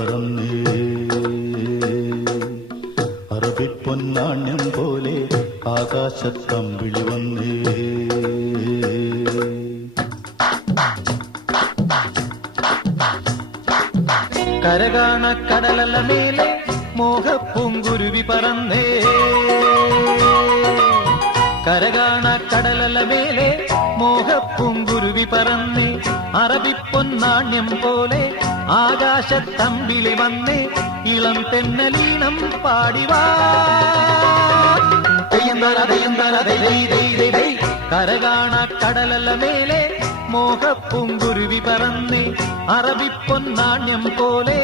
പറന്നേ അറബിപ്പൊന്നാണ്യം പോലെ ആകാശത്തമ്പിളി വന്നേ കരകാണ കടലല മേലെ മോഹപ്പൂങ്കുരുവി പറന്നേ കരകാണ കടലല മേലെ മോഹപ്പൂങ്കുരുവി പറന്നേ അറബിപ്പൊന്നാണ്യം പോലെ ആകാശത്തമ്പിളി വന്നേ ഇളം തെന്നലീണം പാടിവാ കരകാണ കടലല മേലെ മോഹപ്പൂങ്കുരുവി പറന്നേ അറബിപ്പൊന്നാണ്യം പോലെ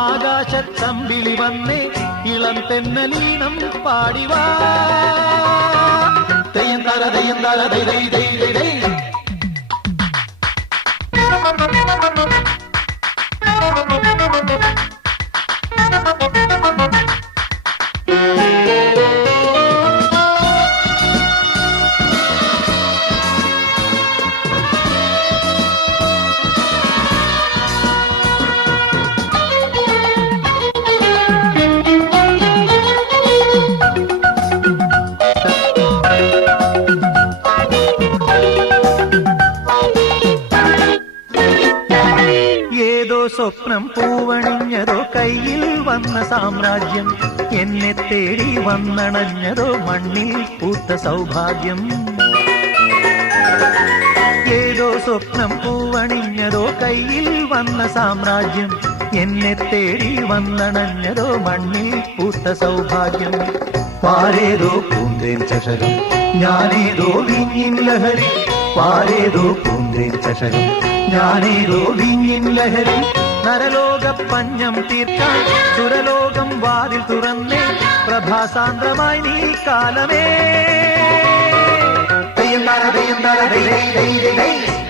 ആകാശത്തമ്പിളി വന്നേ ഇളം തെന്നലീണം പാടിവാ സ്വപ്നം പൂവണിഞ്ഞതോ കയ്യിൽ വന്ന സാമ്രാജ്യം എന്നെ തേടി വന്നണഞ്ഞതോ മണ്ണിൽ പൂത്ത സൗഭാഗ്യം ഏതോ സ്വപ്നം പൂവണിഞ്ഞതോ കയ്യിൽ വന്ന സാമ്രാജ്യം എന്നെ തേടി വന്നണഞ്ഞതോ മണ്ണിൽ പൂത്ത സൗഭാഗ്യം പാരേതോ പൂന്തേൻ ചഷകം ഞാനേതോ വീഞ്ഞിൻ ലഹരി പാരേതോ പൂന്തേൻ ചഷകം ഞാനേതോ വീഞ്ഞിൻ ലഹരി നരലോക പഞ്ഞം തീർക്കാൻ സുരലോകം വാതിൽ തുറന്നേ പ്രഭാസാന്ദ്രമായി നീ കാലമേ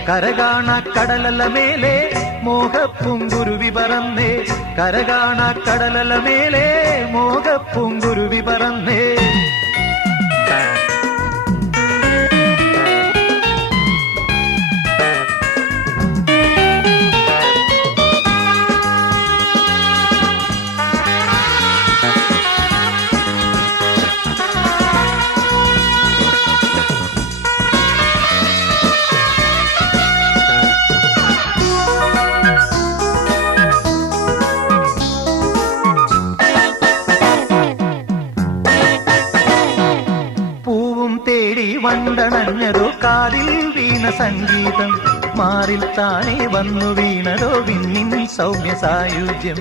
കരകാണ കടലല മേലെ മോഹപ്പൂങ്കുരുവി പറന്നേ കരകാണ കടലല മേലെ മോഹപ്പൂങ്കുരുവി പറന്നേ വണ്ടണഞ്ഞതോ കാതിൽ വീണ സംഗീതം മാറിൽ താനേ വന്നു വീണതോ വിണ്ണിൻ സൗമ്യ സായുജ്യം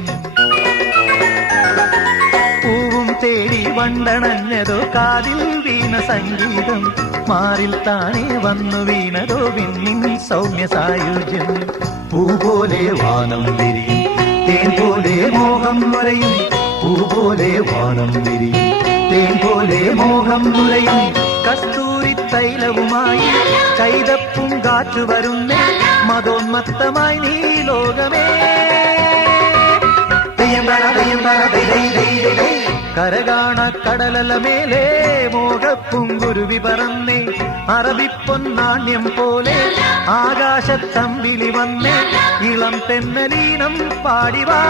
പൂവും തേടി വണ്ടണഞ്ഞതോ കാതിൽ വീണ സംഗീതം മാറിൽ താനേ വന്നു വീണതോ വിണ്ണിൻ സൗമ്യ സായുജ്യം പൂ പോലെ വാനം വിരിയും തേൻ പോലെ മോഹം നുരയും പൂ പോലെ വാനം വിരിയും തേൻ പോലെ മോഹം നുരയും കസ്തൂരി തൈലവുമായി കൈതപ്പും കാറ്റു വരുന്നേ മതോന്മത്തമായി നീ ലോകമേ കരകാണ കടലല മേലെ മോഹപ്പൂങ്കുരുവി പറന്നേ അറബിപ്പൊന്നാണ്യം പോലെ ആകാശത്തമ്പിളി വന്നേ ഇളം തെന്നലീനം പാടിവാ